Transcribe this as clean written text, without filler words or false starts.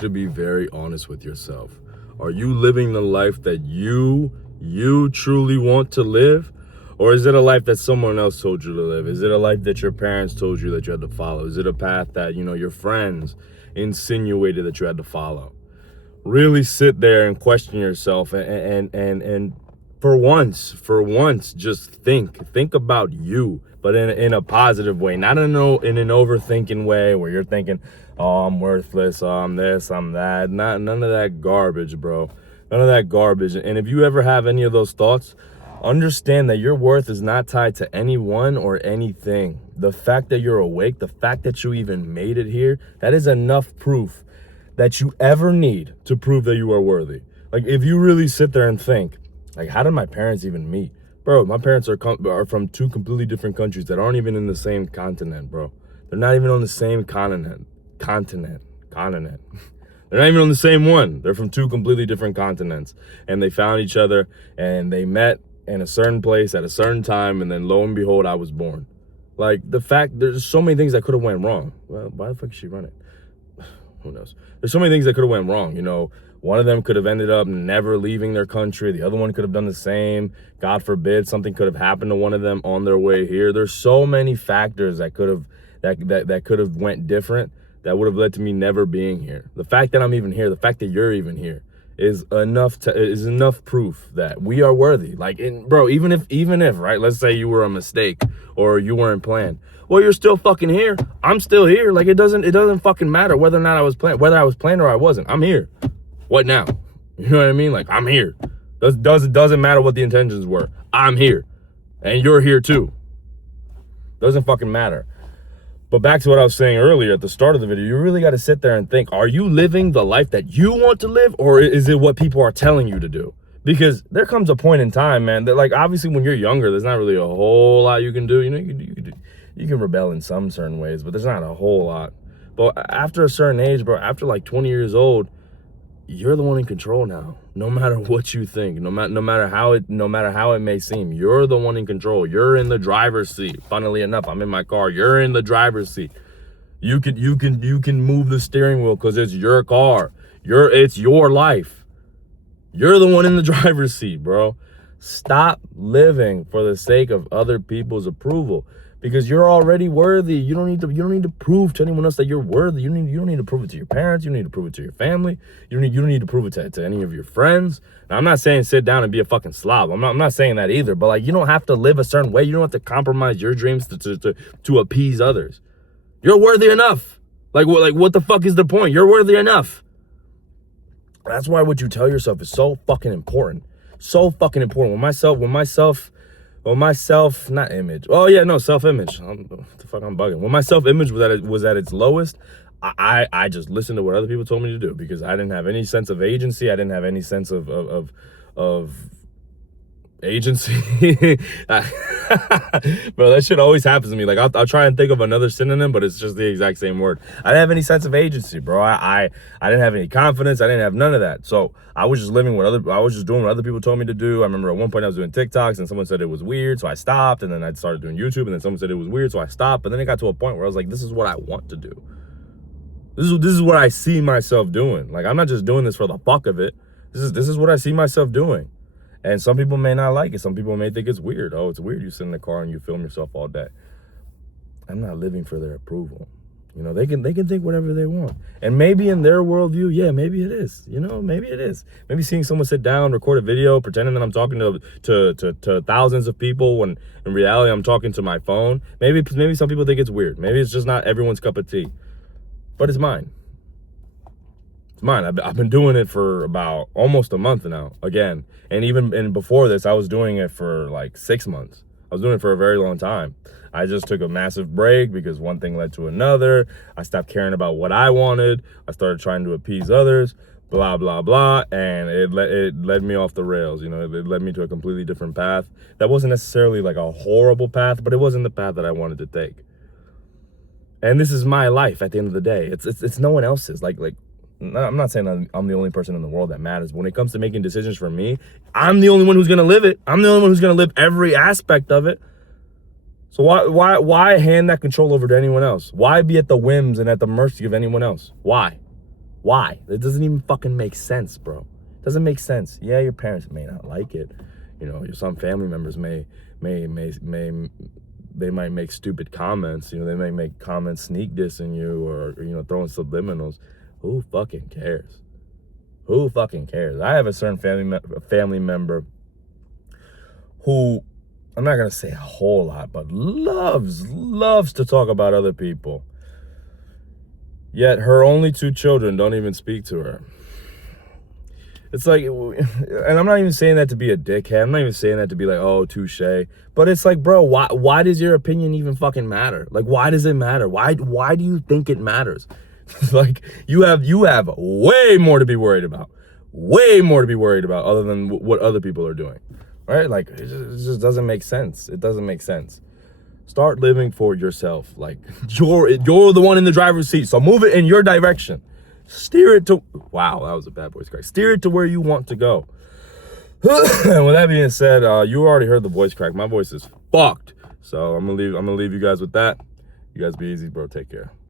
To be very honest with yourself. Are you living the life that you truly want to live? Or is it a life that someone else told you to live? Is it a life that your parents told you that you had to follow? Is it a path that, your friends insinuated that you had to follow? Really sit there and question yourself and for once, just think about you, but in a positive way, not in an overthinking way where you're thinking, oh, I'm worthless, oh, I'm this, I'm that. None of that garbage, bro. None of that garbage. And if you ever have any of those thoughts, understand that your worth is not tied to anyone or anything. The fact that you're awake, the fact that you even made it here, that is enough proof that you ever need to prove that you are worthy. Like, if you really sit there and think, like, how did my parents even meet? Bro, my parents are from two completely different countries that aren't even in the same continent, bro. They're not even on the same continent. They're not even on the same one. They're from two completely different continents. And they found each other and they met in a certain place at a certain time, and then lo and behold, I was born. Like, the fact, there's so many things that could have went wrong. Well, why the fuck is she running? Who knows? There's so many things that could have went wrong. One of them could have ended up never leaving their country. The other one could have done the same. God forbid, something could have happened to one of them on their way here. There's so many factors that could have went different, that would have led to me never being here. The fact that I'm even here, the fact that you're even here, is enough proof that we are worthy. Like, bro, even if, right, let's say you were a mistake or you weren't planned. Well, you're still fucking here. I'm still here. Like, it doesn't fucking matter whether or not I was planned, whether I was planned or I wasn't. I'm here. What now? You know what I mean? Like, I'm here. Doesn't matter what the intentions were. I'm here. And you're here too. Doesn't fucking matter. But back to what I was saying earlier at the start of the video, you really got to sit there and think, are you living the life that you want to live, or is it what people are telling you to do? Because there comes a point in time, man, that, like, obviously when you're younger, there's not really a whole lot you can do. You can rebel in some certain ways, but there's not a whole lot. But after a certain age, bro, after like 20 years old, you're the one in control now. No matter what you think, no matter how it may seem, you're the one in control. You're in the driver's seat. Funnily enough, I'm in my car. You're in the driver's seat. You can move the steering wheel because it's your car. It's your life. You're the one in the driver's seat, bro. Stop living for the sake of other people's approval, because you're already worthy. You don't need to prove to anyone else that you're worthy. You don't need to prove it to your parents. You don't need to prove it to your family. You don't need to prove it to any of your friends. Now, I'm not saying sit down and be a fucking slob. I'm not saying that either. But, like, you don't have to live a certain way. You don't have to compromise your dreams to appease others. You're worthy enough. Like what the fuck is the point? You're worthy enough. That's why what you tell yourself is so fucking important. So fucking important. When my not image. Oh yeah, no, self-image. What the fuck, I'm bugging. When my self-image was at its lowest, I just listened to what other people told me to do, because I didn't have any sense of agency. I didn't have any sense of agency. Bro, that shit always happens to me. Like, I'll try and think of another synonym, but it's just the exact same word. I didn't have any sense of agency, bro. I didn't have any confidence. I didn't have none of that. So I was just doing what other people told me to do. I remember at one point I was doing TikToks and someone said it was weird, so I stopped. And then I started doing YouTube, and then someone said it was weird, so I stopped. But then it got to a point where I was like, this is what I want to do. This is what I see myself doing. Like, I'm not just doing this for the fuck of it. This is what I see myself doing. And some people may not like it. Some people may think it's weird. Oh, it's weird you sit in the car and you film yourself all day. I'm not living for their approval. They can think whatever they want. And maybe in their worldview, yeah, maybe it is. Maybe it is. Maybe seeing someone sit down, record a video, pretending that I'm talking to thousands of people, when in reality I'm talking to my phone. Maybe some people think it's weird. Maybe it's just not everyone's cup of tea. But it's mine. It's mine. I've been doing it for about almost a month now, again. And before this, I was doing it for like 6 months. I was doing it for a very long time. I just took a massive break because one thing led to another. I stopped caring about what I wanted. I started trying to appease others, blah, blah, blah. And it led me off the rails. It led me to a completely different path. That wasn't necessarily like a horrible path, but it wasn't the path that I wanted to take. And this is my life at the end of the day. It's no one else's. Like, I'm not saying that I'm the only person in the world that matters. But when it comes to making decisions for me, I'm the only one who's going to live it. I'm the only one who's going to live every aspect of it. So why hand that control over to anyone else? Why be at the whims and at the mercy of anyone else? Why? Why? It doesn't even fucking make sense, bro. It doesn't make sense. Yeah, your parents may not like it. You know, some family members may they might make stupid comments. You know, they may make comments sneak dissing you, or you know, throwing subliminals. Who fucking cares? Who fucking cares? I have a certain family member who, I'm not gonna say a whole lot, but loves to talk about other people. Yet her only 2 children don't even speak to her. It's like, and I'm not even saying that to be a dickhead. I'm not even saying that to be like, oh, touche. But it's like, bro, why does your opinion even fucking matter? Like, why does it matter? Why do you think it matters? Like, you have way more to be worried about. Way more to be worried about other than what other people are doing. Right? Like, it just doesn't make sense. It doesn't make sense. Start living for yourself. Like, you're the one in the driver's seat, so move it in your direction. Steer it to, wow, that was a bad voice crack. Steer it to where you want to go. And with that being said, you already heard the voice crack. My voice is fucked. So I'm gonna leave you guys with that. You guys be easy, bro. Take care.